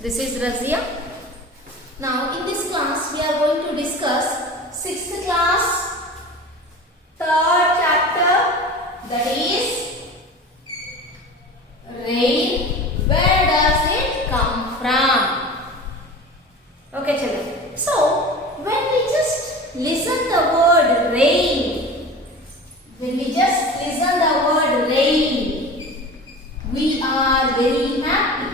This is Rajiya. Now in this class we are going to discuss 6th class 3rd chapter, that is rain. Where does it come from? Okay children. So when we just listen the word rain, we are very happy.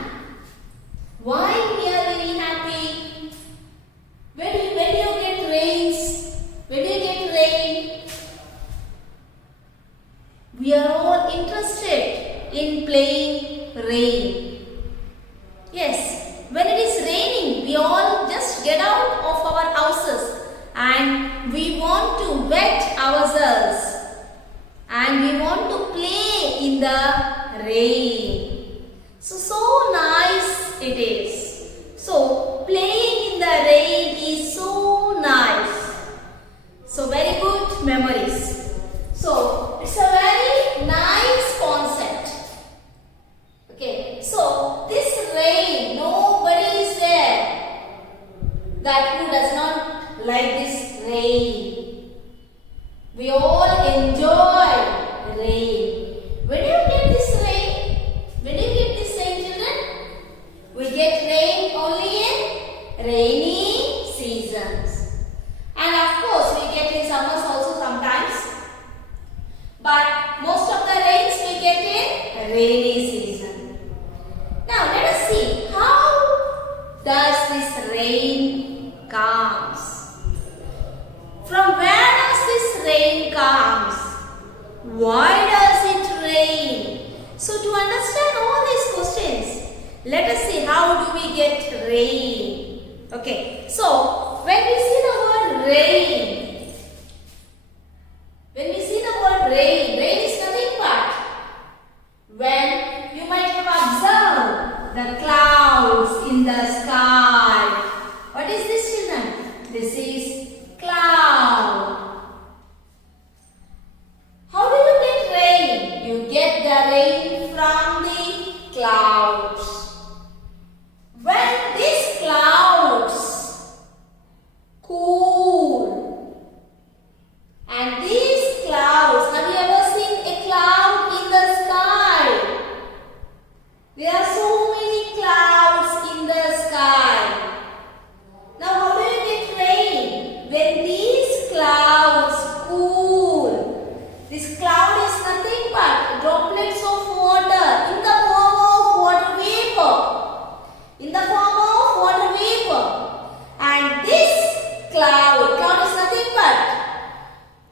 Why we are very happy? When do you get rains? When do you get rain? We are all interested in playing rain. Yes, when it is raining, we all just get out of our houses and we want to wet ourselves and we want to play in the rain. So nice it is. So playing in the rain is so nice. So very good memories. So it's a very nice concept. Okay. So this rain, nobody is there that who does not like this rain. We all enjoy rain. When do you get this rain? When do you get this rain, children? We get rain only in rainy seasons. And of course, we get in summers also sometimes. But most of the rains we get in rainy season. Now let us see how does this rain comes. From where does this rain comes? Why does it rain? So to understand all these questions, let us see how do we get rain. Okay, so when we see the word rain, rain is nothing but when you might have observed the clouds in the sky. What is this, children? This is cloud. How do you get rain? You get the rain from the clouds. When these clouds cool, and these clouds, have you ever seen a cloud in the sky? There are so many clouds in the sky. Now how do you get rain? When these clouds cool. This cloud is nothing but droplets of water in the form of water vapor. And this cloud is nothing but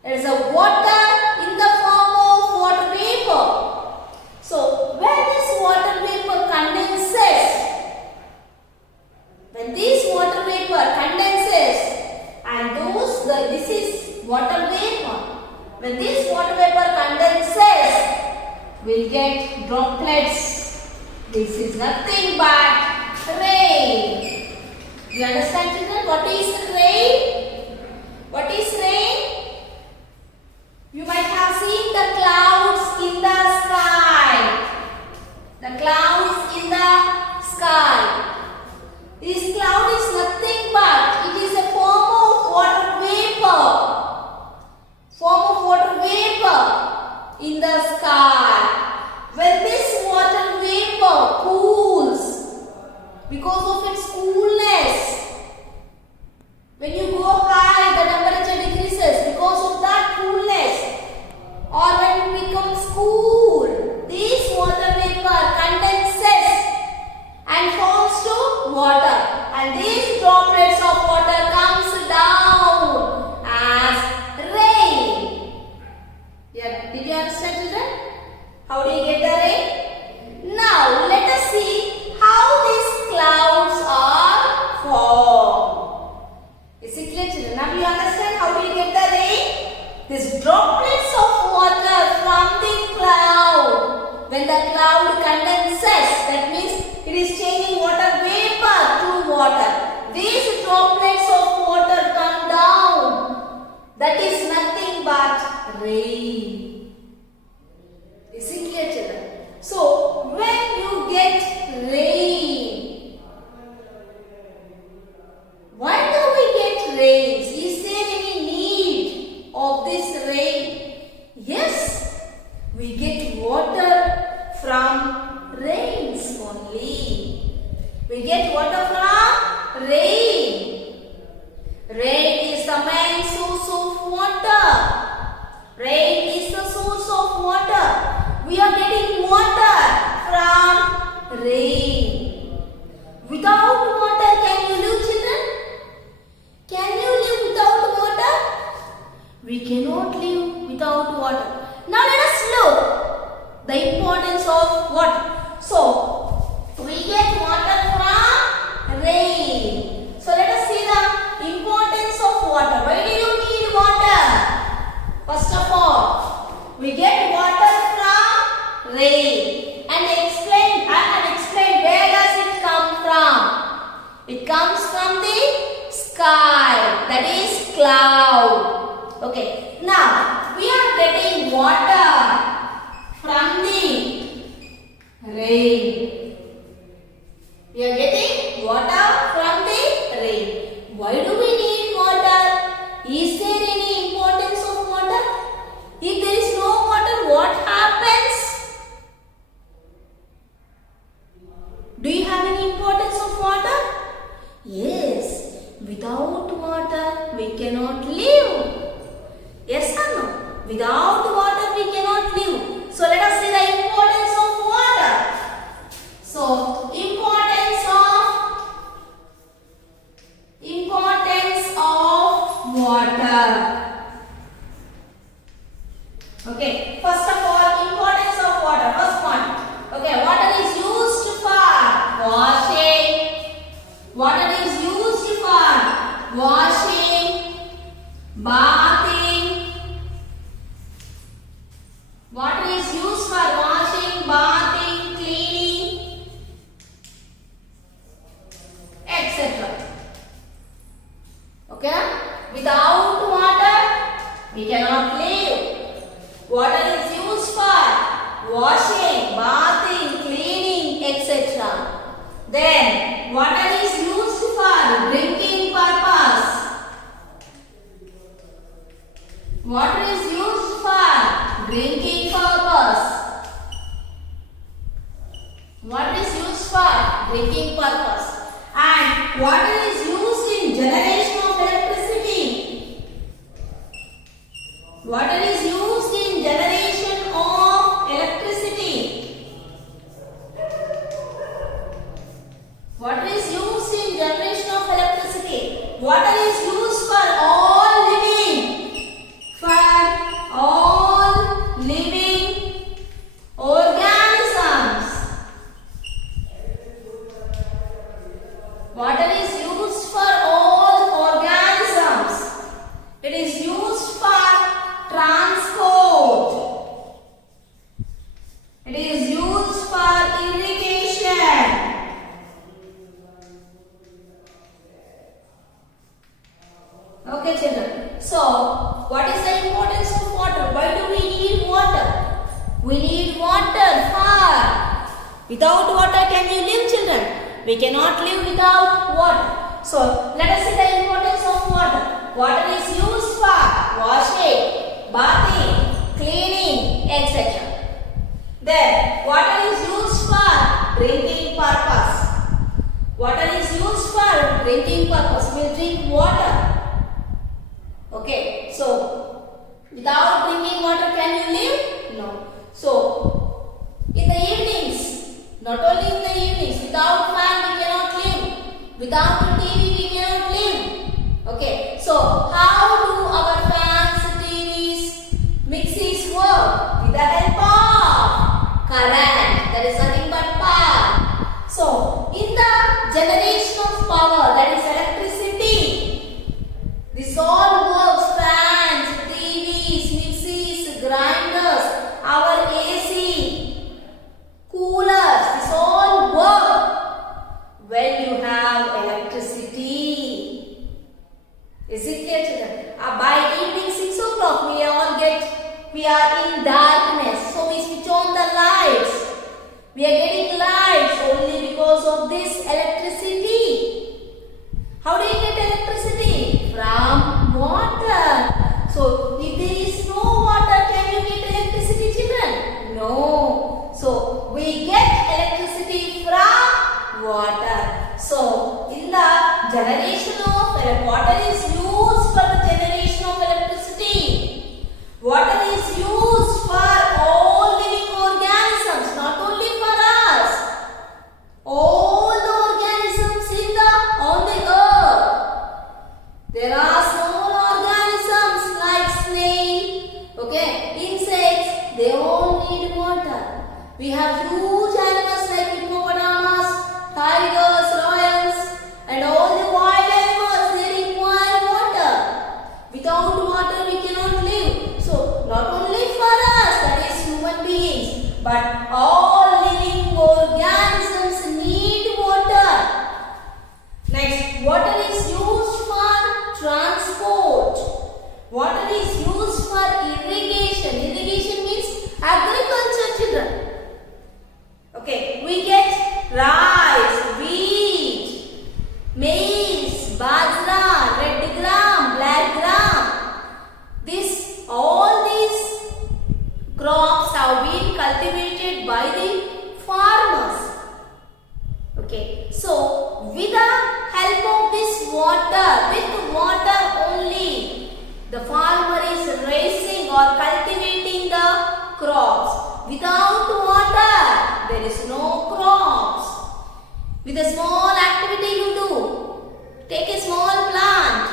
there is a water in the form of water vapor. So when this water vapor condenses, and this water is water vapor. When this water vapor condenses, we'll get droplets. This is nothing but rain. You understand, children? What is rain? What is rain? You might have seen the clouds in the sky. The clouds in the sky. This cloud is nothing but it is a form of water vapor. In the sky. When this water vapor cools because of its coolness, when you go high the temperature decreases because of that coolness, or when it becomes cool, this water vapor condenses and forms to water, and these droplets of water comes down as rain. Yeah, did you understand, children? How do you get the rain? Now let us see how these clouds are formed. Is it clear, children? Now you understand how do you get the rain? These droplets of water from the cloud. When the cloud condenses, that means it is changing water vapor to water. These droplets of water come down. That is nothing but rain. Is it clear, children? So when you get rain, we are getting water from rain. Without water, can you live, children? Can you live without water? We cannot live without water. Now let us look the importance of water. So, we get water from rain. So, let us see the importance of water. Why do you need water? First of all, we get water from rain. And I have explained where does it come from. It comes from the sky, that is cloud. Okay, now we are getting water from the rain. We are getting water from the rain. Why do we need water? Is there any importance of water? If there is no water, what happens? Do you have any importance of water? Yes. Without water, we cannot live. Yes or no? Without water, we cannot live. So, let us see the importance of water. So, importance of water. Okay, first of all, importance of water. First one. Okay, water is used for washing. Water is used for washing, bathing. Water is used for washing, bathing, cleaning, etc. Okay? Without water, we cannot live. Water is used for washing, bathing, cleaning, etc. Then, water is used for drinking purpose. Water is used for drinking purpose. Water is used for drinking purpose. And water is used in generation of electricity. Water is used in generation of electricity. Water is used in generation of electricity. Water is used for all living. For all living organisms. Water is used for all organisms. It is used for transport. It is used for irrigation. Okay, children. So, what is the importance of water? Why do we need water? We need water for. Without water, can you live, children? We cannot live without water. So, let us see the importance of water. Water is used for washing, bathing, cleaning, etc. Then, water is used for drinking purpose. Water is used for drinking purpose. We drink water. Okay, so without drinking water, can you live? No. So, in the evenings, not only in the evenings, without fan we cannot live. Without TV we cannot live. Okay, so how do our fans, TVs, mixies work? With the help of current. That is nothing but power. So, in the generation of power, that is electricity, this all works, fans, TVs, mixies, grinders, our AC, coolers, this all work when you have electricity. Is it clear, children? By evening 6 o'clock we are in darkness. So we switch on the lights. We are getting lights only because of this electricity. How do you get electricity? From water. So, if there is no water, can you get electricity, children? No. So, we get electricity from water. So, in the generation of water is used for the generation of electricity. Water is used for all living organisms. We have huge animals like hippopotamus, tigers, lions, and all the wild animals, they require water. Without water we cannot live. So not only for us, that is human beings, but all living organisms need water. Next, water is used for transport. Water is used for irrigation. Irrigation means agriculture, children. Okay, we get rice, wheat, maize, bajra, red gram, black gram. All these crops have been cultivated by the farmers. Okay, so with the help of this water, with water only, the farmer is raising or cultivating the crops. Without water, there is no crops. With a small activity you do, take a small plant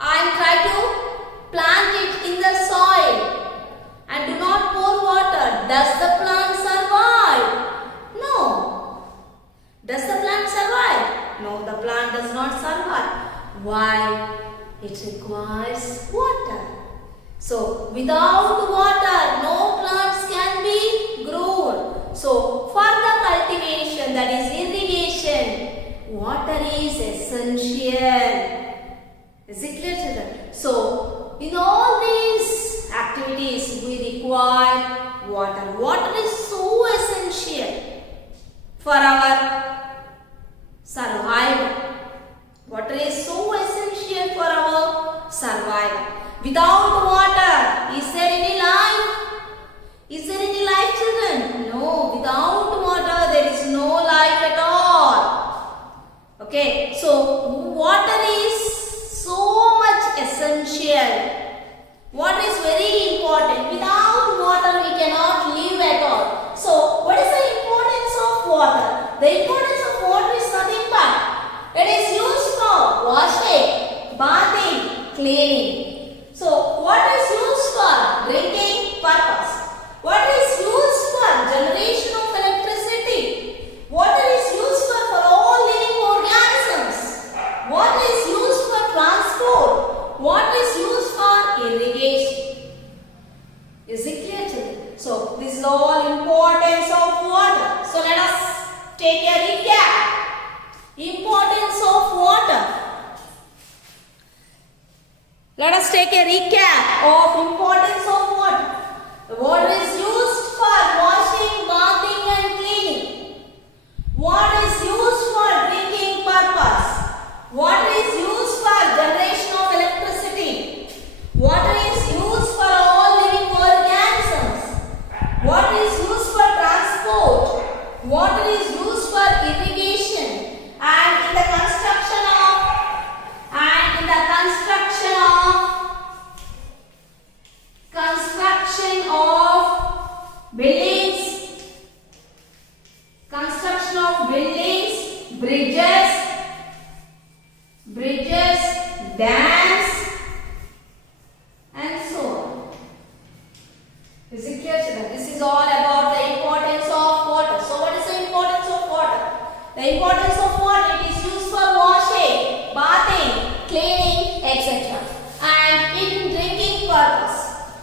and try to plant it in the soil and do not pour water. Does the plant survive? No. Does the plant survive? No, the plant does not survive. Why? It requires water. So, without water, no plants can be grown. So, for the cultivation, that is irrigation, water is essential. Is it clear, children? So, in all these activities, we require water. Water is so essential for our survival. Water is so essential for our survival. Without water, is there any life? Is there any life, children? No. Without water, there is no life at all. Okay. So, water is so much essential. Water is very important. Without water, we cannot live at all. So, what is the importance of water? The importance of water is nothing but it is used for washing, bathing, cleaning. So, water is used for drinking purpose. Water is used for generation of electricity. Water is used for all living organisms. Water is used for transport. Water is used for irrigation. Is it clear, children? So, this is all importance of water. So, let us take a recap. Importance of water. Let us take a recap of importance of water. The water is used for washing, bathing and cleaning. Water is used for drinking purpose. Water is used for generation of electricity. Water is used for all living organisms. Water is used for transport. Water is used for irrigation. And in the construction of buildings, bridges, dams, and so on. Is it clear, children? This is all about the importance of water. So, what is the importance of water? The importance of water, it is used for washing, bathing, cleaning, etc. and in drinking purpose.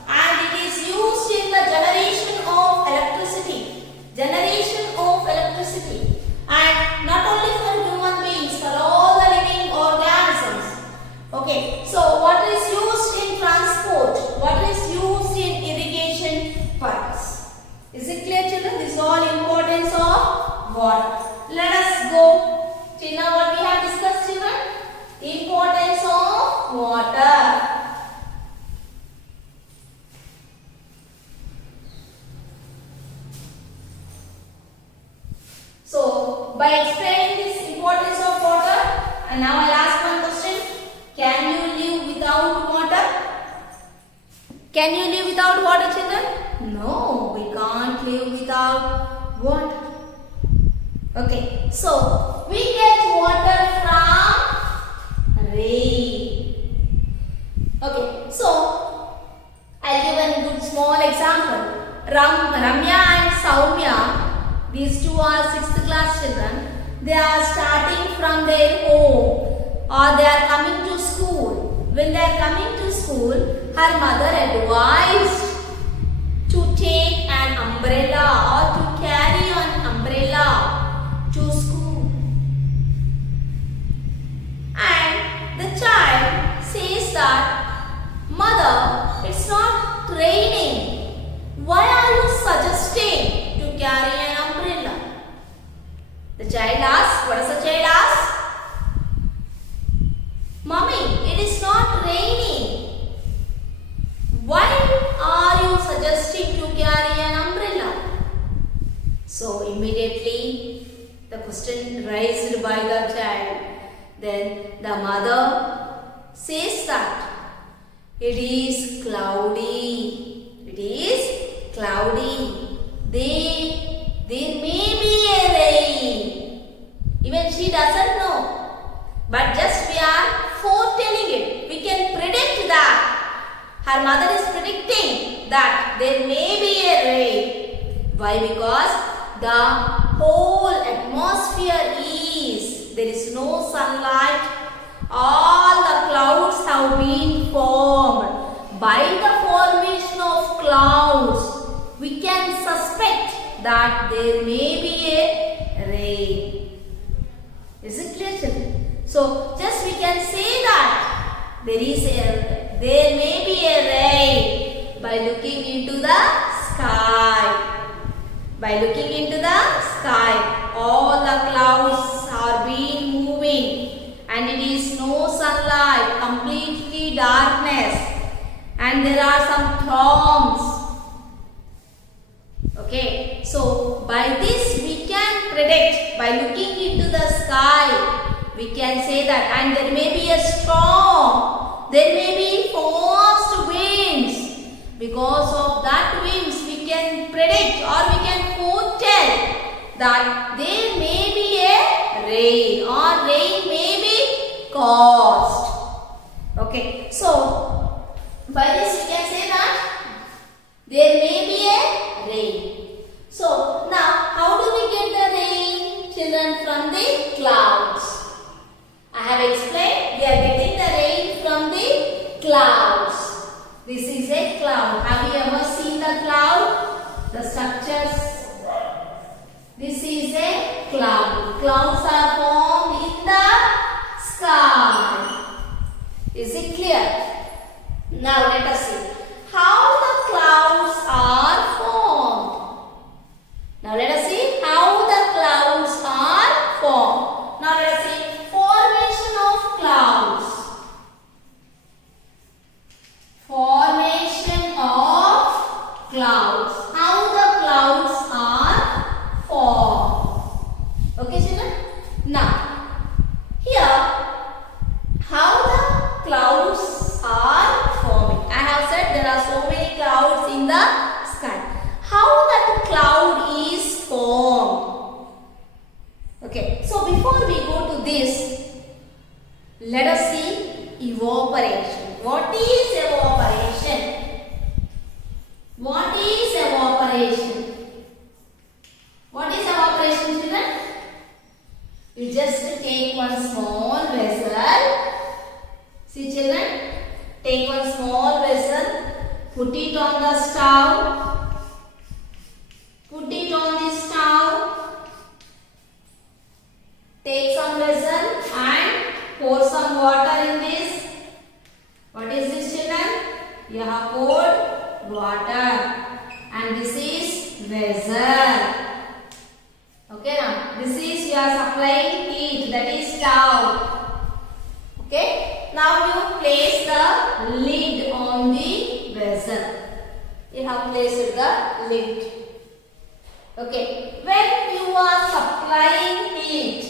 And it is used in the generation of electricity. And not only for human beings, for all the living organisms. Okay, so water is used in transport. Water is used in irrigation purpose. Is it clear, children? This is all importance of water. Let us go till now what we have discussed, children. Importance of water. So, by explaining this importance of water, and now I'll ask one question. Can you live without water? Can you live without water, children? No, we can't live without water. Okay, so we get water from rain. Okay, so I'll give a good small example. Ramya and Soumya, these two are 6th class children. They are starting from their home or they are coming to school. When they are coming to school, her mother advised to take an umbrella or to carry an umbrella to school. And the child says that, "Mother, it's not raining. Why are you suggesting to carry an umbrella?" The child asks, what does the child ask? "Mommy, it is not raining. Why are you suggesting to carry an umbrella?" So immediately the question raised by the child. Then the mother says that it is cloudy. It is cloudy. There may be a rain. Even she doesn't know. But just we are foretelling it. We can predict that. Her mother is predicting that there may be a rain. Why? Because the whole atmosphere there is no sunlight. All the clouds have been formed. By the formation of clouds, we can suspect that there may be a rain. Is it clear, children? So, just we can say that there may be a rain by looking into the sky. By looking into the sky, all the clouds are being moving and it is no sunlight, completely darkness, and there are some throngs. Okay, so by this we can predict, by looking into the sky, we can say that, and there may be a storm, there may be fast winds. Because of that winds, we can predict or we can foretell that there may be a rain or rain may be caused. Okay, so by this we can say that there may be a rain. So now how do we get the rain, children? From the clouds. I have explained we are getting the rain from the clouds. This is a cloud. Have you ever seen the cloud? The structures. This is a cloud. Clouds are formed in the sky. Is it clear? Now let us see how the clouds are formed. Now let us see how the clouds are formed. Now let us see formation of clouds. Formation of clouds. How the clouds are formed. Okay, children? Now, here, how the clouds are forming. I have said there are so many clouds in the sky. How that cloud is formed. Okay, so before we go to this, let us see evaporation. What is evaporation? What is evaporation? What is evaporation, children? You just take one small vessel. See, children, take one small vessel, put it on the stove. Put it on the stove. Take some vessel and pour some water in this. What is this, children? You have poured water and this is vessel. Okay, now this is you are supplying heat, that is stove. Okay, now you place the lid on the vessel. You have placed the lid. Okay, when you are supplying heat,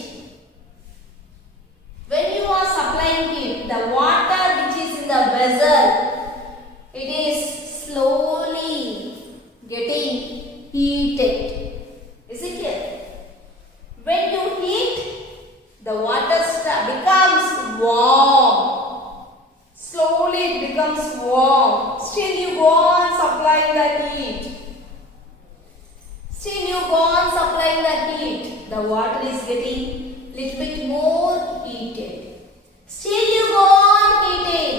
the water which is in the vessel, it is slowly getting heated. Is it clear? When you heat, the water becomes warm. Slowly it becomes warm. Still you go on supplying the heat. Still you go on supplying the heat. The water is getting little bit more heated. Still you go on heating.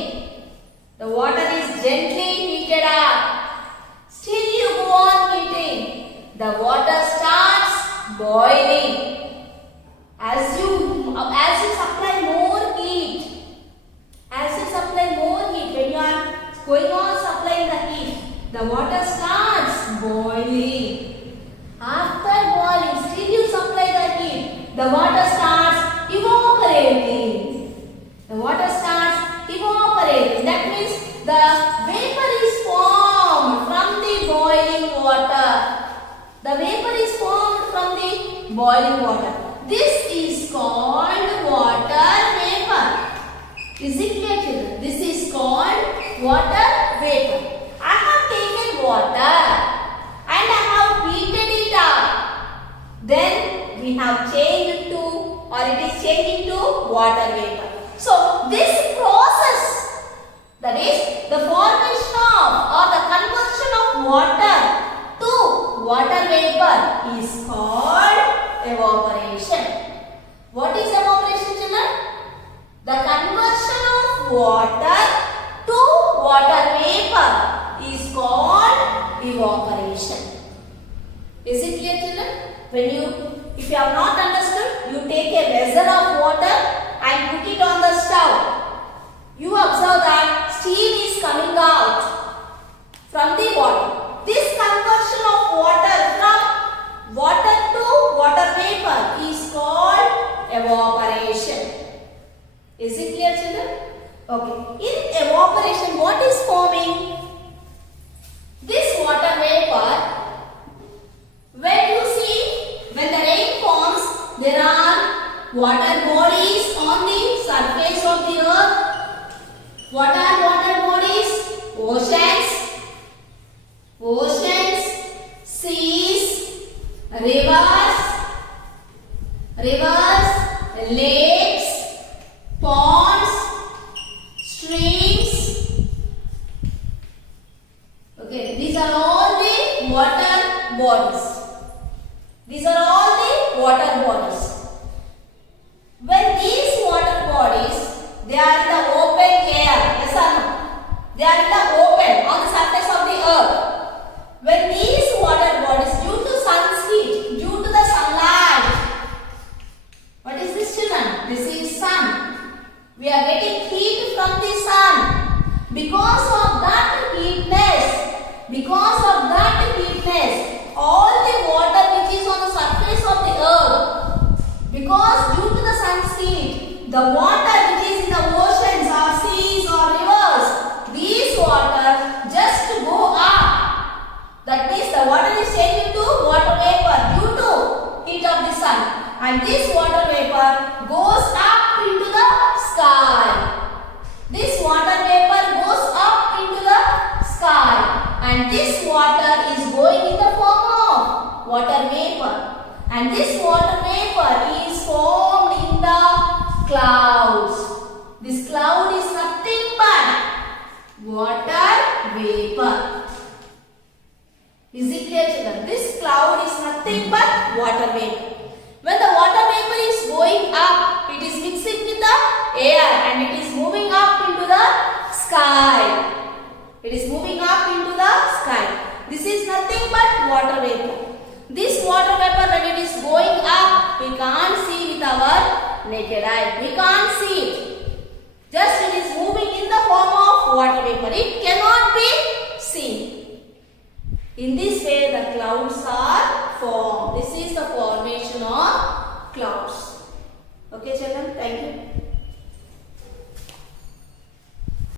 The water is gently heated up. Still you go on heating. The water starts boiling. As you supply more heat, when you are going on supplying the heat, the water starts boiling. After boiling, still you supply the heat, the water starts evaporating. That means the vapor is formed from the boiling water. This is called water vapor. Is it clear, children? This is called water vapor. I have taken water and I have heated it up. Then we have changed to, or it is changing to water vapor. So this process, that is the formation of or the conversion of water to water vapor, is called evaporation. What is evaporation, children? The conversion of water to water vapor is called evaporation. Is it clear, children? If you have not understood, you take a vessel of water and put it on the stove. You observe that steam is coming out from the water. This conversion of water from water to water vapor is called evaporation. Is it clear, children? Okay. In evaporation, what is forming? This water vapor, when the rain forms, there are water bodies on the surface of the earth. What are water bodies? Oceans, seas, rivers, lakes, ponds, streams. Okay, these are all the water bodies. When these water bodies, they are in the open air, yes or no? They are in the open, on the surface of the earth. When these water bodies, due to sun's heat, due to the sunlight, what is this, children? This is sun. We are getting heat from the sun. Because of that heatness, all the water which is on the surface of the earth, because due to the sun's heat, the water which is in the oceans or seas or rivers, these water just go up. That means the water is changing to water vapor due to heat of the sun. And this water vapor goes up into the sky. And this water is going in the form of water vapor. And this water vapor is formed in the clouds. This cloud is nothing but water vapor. Is it clear, children? This cloud is nothing but water vapor. When the water vapor is going up, it is mixing with the air and it is moving up into the sky. This is nothing but water vapor. This water vapor, when it is going up, we can't see with our naked eye. We can't see it. Just it is moving in the form of water vapor. It cannot be seen. In this way, the clouds are formed. This is the formation of clouds. Okay, children, thank you.